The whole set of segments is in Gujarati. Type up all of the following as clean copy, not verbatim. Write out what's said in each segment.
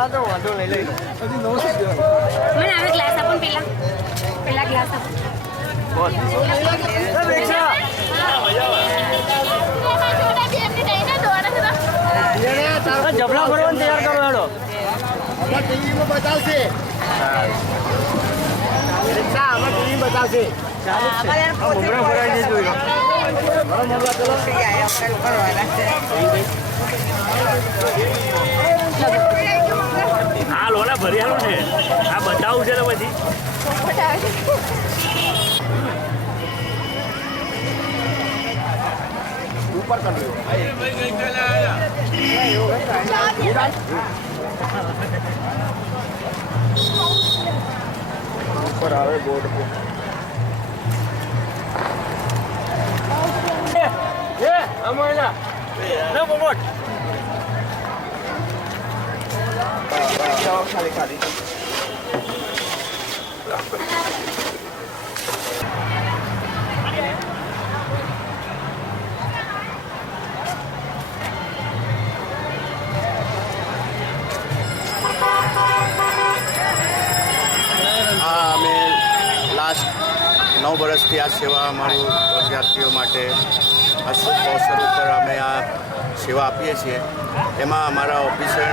વાંધો લઈ લઈ મને હવે ગ્લાસ આપો ને પેલા ગ્લાસ આપો જબલા ભરવાનું તૈયાર કરો હેડો ટીવીમાં બતાવશે રિક્ષા આમાં ટીવી બતાવશે ઉમરા ભરાઈ જઈ આ લોલા ભર્યાનું છે આ બતાવું છે તો પછી ઉપર કરી ઉપર આવે બોર્ડ પર ખાલી ખાલી અમે લાસ્ટ 9 વર્ષથી આ સેવા અમારું વિદ્યાર્થીઓ માટે આ શુભ અવસર ઉપર અમે આ સેવા આપીએ છીએ. એમાં અમારા ઓફિસર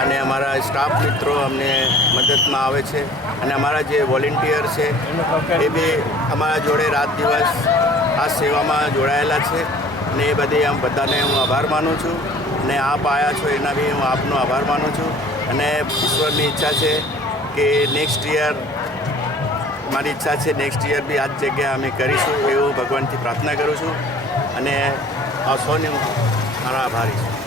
અને અમારા સ્ટાફ મિત્રો અમને મદદમાં આવે છે અને અમારા જે વોલેન્ટિયર છે એ બી અમારા જોડે રાત દિવસ આ સેવામાં જોડાયેલા છે અને એ બધી બધાને હું આભાર માનું છું અને આપ આવ્યા છો એના બી હું આપનો આભાર માનું છું અને ઈશ્વરની ઈચ્છા છે કે નેક્સ્ટ યર મારી ઈચ્છા છે નેક્સ્ટ યર બી આ જ જગ્યાએ અમે કરીશું એવું ભગવાનથી પ્રાર્થના કરું છું અને આ સૌને હું મારા આભારી છું.